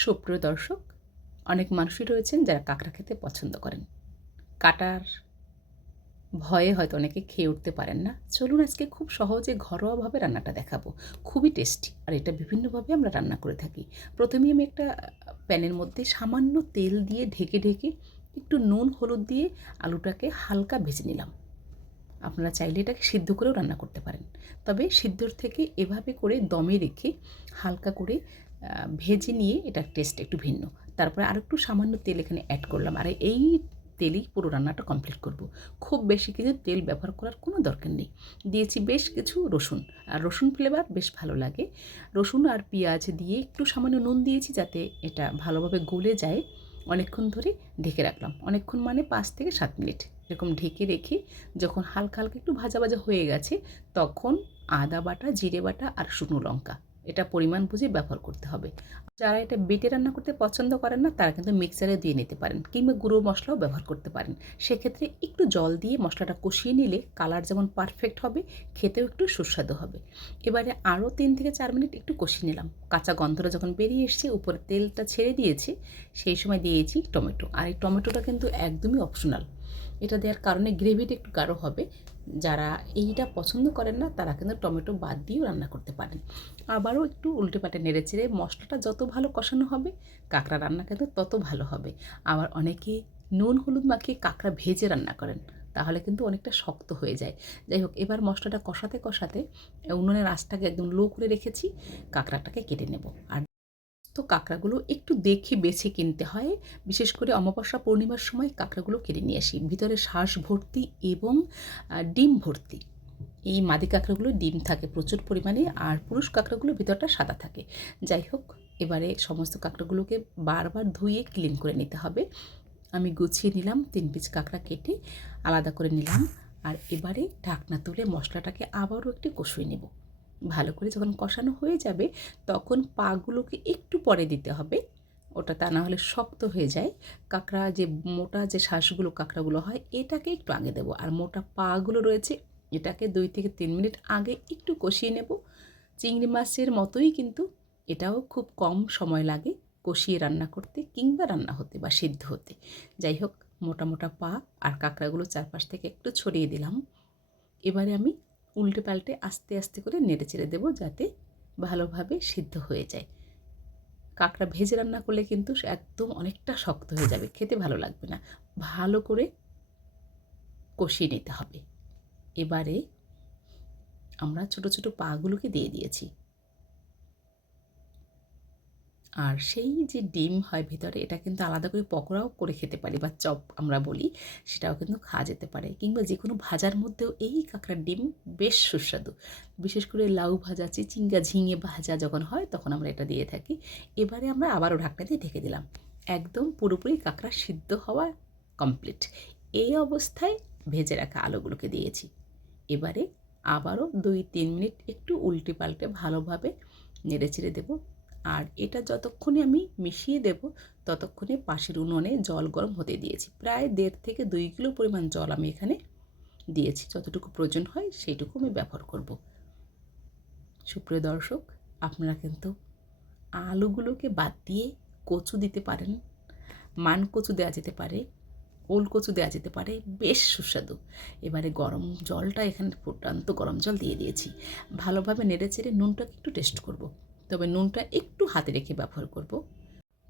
সুপ্রিয় দর্শক, অনেক মানুষই রয়েছেন যারা কাঁকড়া খেতে পছন্দ করেন। কাটার ভয়ে হয়তো অনেকে খেয়ে উঠতে পারেন না। চলুন আজকে খুব সহজে ঘরোয়াভাবে রান্নাটা দেখাবো। খুবই টেস্টি আর এটা বিভিন্নভাবে আমরা রান্না করে থাকি। প্রথমেই আমি একটা প্যানের মধ্যে সামান্য তেল দিয়ে ঢেকে ঢেকে একটু নুন, হলুদ দিয়ে আলুটাকে হালকা ভেজে নিলাম। আপনারা চাইলে এটাকে সিদ্ধ করেও রান্না করতে পারেন। তবে সিদ্ধর থেকে এভাবে করে দমে রেখে হালকা করে ভেজে নিয়ে এটার টেস্ট একটু ভিন্ন। তারপরে আর একটু সামান্য তেল এখানে অ্যাড করলাম। আর এই তেলেই পুরো রান্নাটা কমপ্লিট করব। খুব বেশি কিছু তেল ব্যবহার করার কোনো দরকার নেই। দিয়েছি বেশ কিছু রসুন। আর রসুন ফ্লেভার বেশ ভালো লাগে। রসুন আর পেঁয়াজ দিয়ে একটু সামান্য নুন দিয়েছি যাতে এটা ভালোভাবে গলে যায়। অনেকক্ষণ ধরে ঢেকে রাখলাম। অনেকক্ষণ মানে পাঁচ থেকে সাত মিনিট। এরকম ঢেকে রেখে যখন হালকা হালকা একটু ভাজা ভাজা হয়ে গেছে, তখন আদা বাটা, জিরে বাটা আর শুকনো লঙ্কা। এটা পরিমাণ বুঝে ব্যবহার করতে হবে। যারা এটা বেটে রান্না করতে পছন্দ করেন না, তারা কিন্তু মিক্সারে দিয়ে নিতে পারেন কিংবা গুঁড়ো মশলাও ব্যবহার করতে পারেন। সেক্ষেত্রে একটু জল দিয়ে মশলাটা কষিয়ে নিলে কালার যেমন পারফেক্ট হবে, খেতেও একটু সুস্বাদু হবে। এবারে আরও তিন থেকে চার মিনিট একটু কষিয়ে নিলাম। কাঁচা গন্ধটা যখন বেরিয়ে এসছে, উপরে তেলটা ছেড়ে দিয়েছি, সেই সময় দিয়েছি টমেটো। আর এই টমেটোটা কিন্তু একদমই অপশনাল এটা দেওয়ার কারণে গ্রেভিটা একটু গাঢ় হবে। যারা এইটা পছন্দ করেন না, তারা কিন্তু টমেটো বাদ দিয়েও রান্না করতে পারেন। আবারও একটু উল্টে পাটে নেড়ে চেড়ে মশলাটা যত ভালো কষানো হবে, কাঁকড়া রান্না কিন্তু তত ভালো হবে। আবার অনেকে নুন হলুদ মাখিয়ে কাঁকড়া ভেজে রান্না করেন, তাহলে কিন্তু অনেকটা শক্ত হয়ে যায়। যাই হোক, এবার মশলাটা কষাতে কষাতে উনুনের আঁচটাকে একদম লো করে রেখেছি, কাঁকড়াটাকে কেটে নেব। আর তো কাঁকড়াগুলো একটু দেখে বেছে কিনতে হয়। বিশেষ করে অমাবস্যা পূর্ণিমার সময় কাঁকড়াগুলো কেটে নিয়ে আসি। ভিতরে শ্বাস ভর্তি এবং ডিম ভর্তি। এই মাদি কাঁকড়াগুলো ডিম থাকে প্রচুর পরিমাণে আর পুরুষ কাঁকড়াগুলো ভিতরটা সাদা থাকে। যাই হোক, এবারে সমস্ত কাঁকড়াগুলোকে বারবার ধুয়ে ক্লিন করে নিতে হবে। আমি গুছিয়ে নিলাম, তিন পিস কাঁকড়া কেটে আলাদা করে নিলাম। আর এবারে ঢাকনা তুলে মশলাটাকে আবারও একটু কষিয়ে নেব। ভালো করে যখন কষানো হয়ে যাবে, তখন পাগুলোকে একটু পরে দিতে হবে। ওটা তা না হলে শক্ত হয়ে যায়। কাঁকড়া যে মোটা যে শ্বাসগুলো, কাঁকড়াগুলো হয়, এটাকে একটু আগে দেবো। আর মোটা পাগুলো রয়েছে, এটাকে দুই থেকে তিন মিনিট আগে একটু কষিয়ে নেব। চিংড়ি মাছের মতোই কিন্তু এটাও খুব কম সময় লাগে কষিয়ে রান্না করতে কিংবা রান্না হতে বা সিদ্ধ হতে। যাই হোক, মোটা মোটা পা আর কাঁকড়াগুলো চারপাশ থেকে একটু ছড়িয়ে দিলাম। এবারে আমি উল্টে পাল্টে আস্তে আস্তে করে নেড়ে চেড়ে দেবো যাতে ভালোভাবে সিদ্ধ হয়ে যায়। কাঁকড়া ভেজে রান্না করলে কিন্তু একদম অনেকটা শক্ত হয়ে যাবে, খেতে ভালো লাগবে না। ভালো করে কষিয়ে নিতে হবে। এবারে আমরা ছোট ছোট পাগুলোকে দিয়ে দিয়েছি। আর সেই যে ডিম হয় ভিতরে, এটা কিন্তু আলাদা করে পকোড়াও করে খেতে পারি বা চপ আমরা বলি, সেটাও কিন্তু খাওয়া যেতে পারে। কিংবা যে কোনো ভাজার মধ্যেও এই কাঁকড়ার ডিম বেশ সুস্বাদু। বিশেষ করে লাউ ভাজা, চিচিঙ্গা, ঝিঙে ভাজা যখন হয় তখন আমরা এটা দিয়ে থাকি। এবারে আমরা আবারও ঢাকনা দিয়ে ঢেকে দিলাম। একদম পুরোপুরি কাঁকড়া সিদ্ধ হওয়া কমপ্লিট এই অবস্থায় ভেজে রাখা আলুগুলোকে দিয়েছি। এবারে আবারও দুই তিন মিনিট একটু উল্টে পাল্টে ভালোভাবে নেড়ে চেড়ে দেবো। আর এটা যতক্ষণে আমি মিশিয়ে দেব, ততক্ষণে পাশের উনুনে জল গরম হতে দিয়েছি। প্রায় দেড় থেকে দুই কিলো পরিমাণ জল আমি এখানে দিয়েছি। যতটুকু প্রয়োজন হয় সেইটুকু আমি ব্যবহার করব। সুপ্রিয় দর্শক, আপনারা কিন্তু আলুগুলোকে বাদ দিয়ে কচু দিতে পারেন, মান কচু দেওয়া যেতে পারে, ওল কচু দেওয়া যেতে পারে, বেশ সুস্বাদু। এবারে গরম জলটা এখানে ফুটান্ত গরম জল দিয়ে দিয়েছি। ভালোভাবে নেড়ে চেড়ে নুনটাকে একটু টেস্ট করব। তবে নুনটা একটু হাতে রেখে ব্যবহার করব।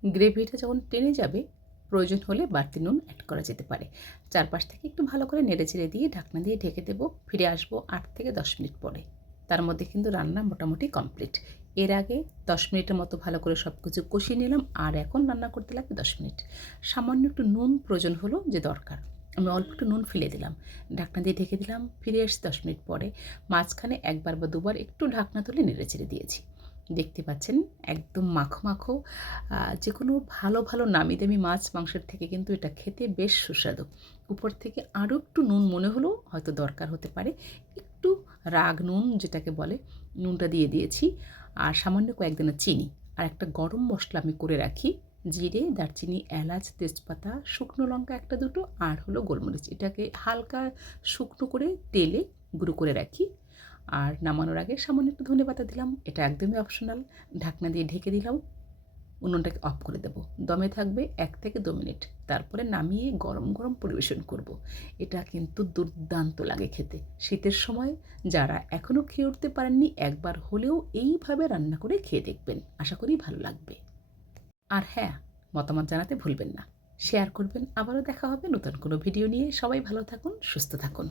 গ্রেভিটা যখন টেনে যাবে, প্রয়োজন হলে বাড়তি নুন অ্যাড করা যেতে পারে। চারপাশ থেকে একটু ভালো করে নেড়ে চেড়ে দিয়ে ঢাকনা দিয়ে ঢেকে দেবো। ফিরে আসব আট থেকে দশ মিনিট পরে। তার মধ্যে কিন্তু রান্না মোটামুটি কমপ্লিট এর আগে দশ মিনিটের মতো ভালো করে সব কিছু কষিয়ে নিলাম। আর এখন রান্না করতে লাগবে দশ মিনিট। সামান্য একটু নুন প্রয়োজন হলো যে দরকার। আমি অল্প একটু নুন ফেলে দিলাম। ঢাকনা দিয়ে ঢেকে দিলাম। ফিরে এসে দশ মিনিট পরে। মাঝখানে একবার বা দুবার একটু ঢাকনা তুলে নেড়ে চেড়ে দিয়েছি। দেখতে পাচ্ছেন, একদম মাখো মাখো যে কোনো ভালো ভালো নামি দামি মাছ মাংসের থেকে কিন্তু এটা খেতে বেশ সুস্বাদু। উপর থেকে আরও একটু নুন মনে হলেও হয়তো দরকার হতে পারে। একটু রাগ নুন যেটাকে বলে, নুনটা দিয়ে দিয়েছি। আর সামান্য কয়েকদিনের চিনি আর একটা গরম মশলা আমি করে রাখি। জিরে, দারচিনি, এলাচ, তেজপাতা, শুকনো লঙ্কা একটা দুটো আর হলো গোলমরিচ। এটাকে হালকা শুকনো করে তেলে গুঁড়ো করে রাখি। আর নামানোর আগে সামান্য একটু ধনে পাতা দিলাম। এটা একদমই অপশনাল ঢাকনা দিয়ে ঢেকে দিলাম। উনুনটাকে অফ করে দেব। দমে থাকবে এক থেকে দু মিনিট। তারপরে নামিয়ে গরম গরম পরিবেশন করব। এটা কিন্তু দুর্দান্ত লাগে খেতে। শীতের সময় যারা এখনও খেয়ে উঠতে পারেননি, একবার হলেও এইভাবে রান্না করে খেয়ে দেখবেন। আশা করি ভালো লাগবে। আর হ্যাঁ মতামত জানাতে ভুলবেন না। শেয়ার করবেন। আবারও দেখা হবে নতুন কোনো ভিডিও নিয়ে। সবাই ভালো থাকুন, সুস্থ থাকুন।